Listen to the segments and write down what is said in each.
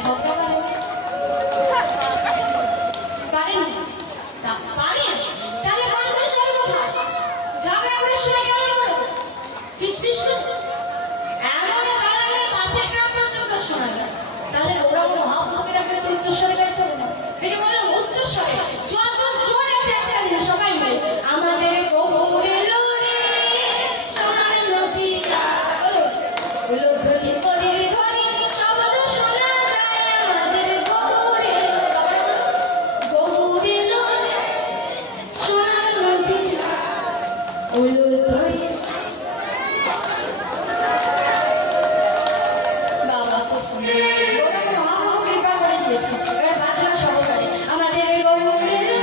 ঝগড়া করেন করেন তাহলে কন্ট্রোল করো কোথায় ঝগড়া করে শুনে কেমন করো পিস পিস এমন কারণে পাশের গ্রাম পর্যন্ত শোনা যায় তাহলে ওরা কোনো হাফ হাফে রাখলে তো উচ্চস্বরে বের করবে না দেখে বললাম উচ্চস্বরে যত জোরে চেঁচালে সবাই মিলে আমাদের গোবর এলো রে সোনার নদী বলো লোধনি করে ধরে শব্দ শোনা যায় আমাদের গোবর এলো সোনার নদী ওলো ধরে বাবা তো শুনে ওরা কোনো হাফ হাফ কৃপা করে দিয়েছে এবার বাজনা সহকারে আমাদের গোবর এলো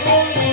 Thank you.